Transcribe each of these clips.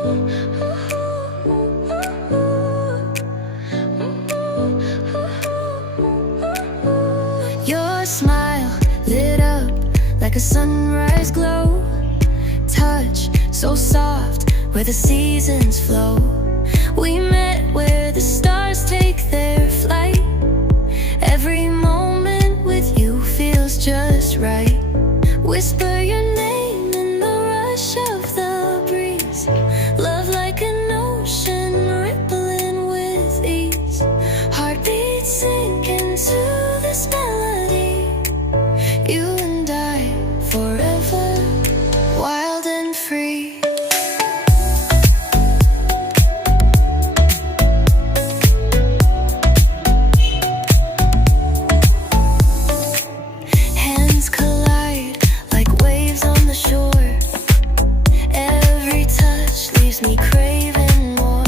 Your smile lit up like a sunrise glow. Touch so soft where the seasons flow. We met where the stars take their flight. Every moment with you feels just right. Whisper your name in the rush of the breeze. Love like an ocean rippling with ease. Heartbeats sink into this melody. You and I forever, wild and free. Hands collide like waves on the shore. Every touch leaves me craving more.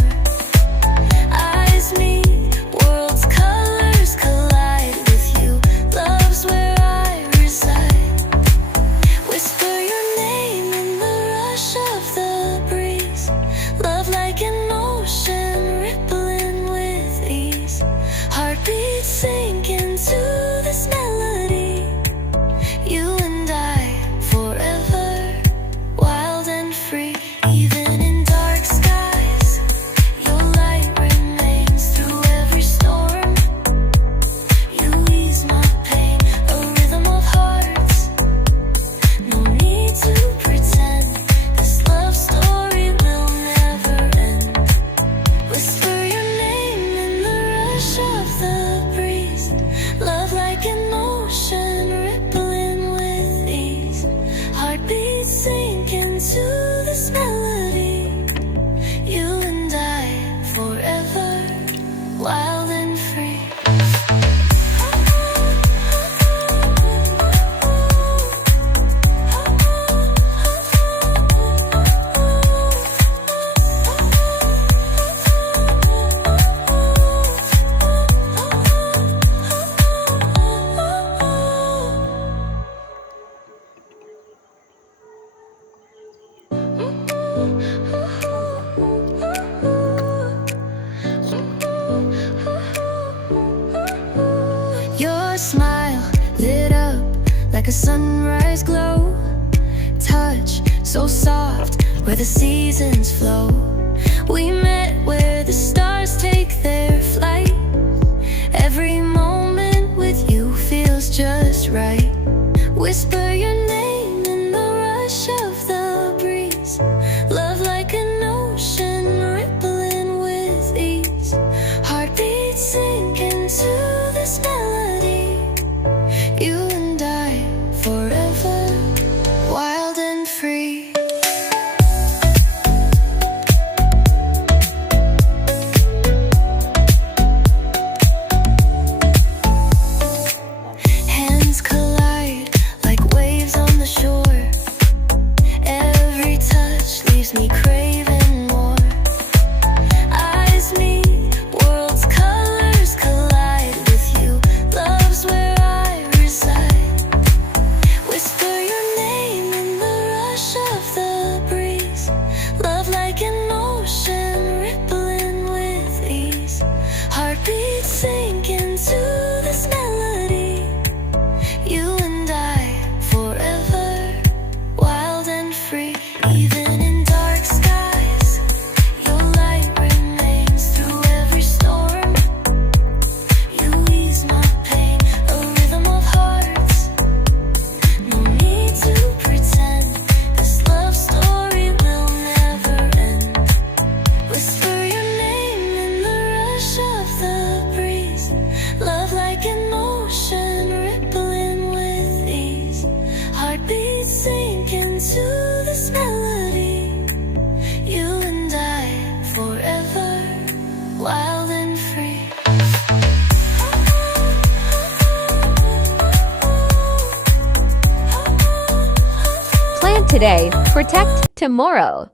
Eyes meet, worlds' colors collide with you. Love's where I reside. Whisper your name in the rush of the breeze. Love like an ocean rippling with ease. Heartbeats sink into this melody. You and I forever, wild and free. Even in dark skies, your light remains through every storm. You ease my pain, a rhythm of hearts. No need to pretend, this love story will never end. Whisper your name in the rush of the breeze. Love like an ocean rippling with ease. Heartbeats sink into this melody. You and I forever, wild and free. Your smile lit up like a sunrise glow. Touch so soft where the seasons flow. We met where the stars take their flight. Every moment with you feels just right. Whisper your name in the rush of the breeze. Love like an ocean rippling with ease. Heartbeats sink into this melody. You and I forever, wild and free. Hands collide like waves on the shore. Every touch leaves me craving more. Eyes meet, worlds' colors collide with you. Love's where I reside. Whisper your name in the rush of the breeze. Love like an ocean rippling with ease. Heartbeats sink into this melody. You and I forever, wild and free. Even in dark skies, your light remains through every storm. You ease my pain, a rhythm of hearts. No need to pretend, this love story will never end. Whisper your name in the rush of the breeze. Love like an ocean rippling with ease. Heartbeats sink into this melody. You and I forever, wild and free. Plan today, protect tomorrow.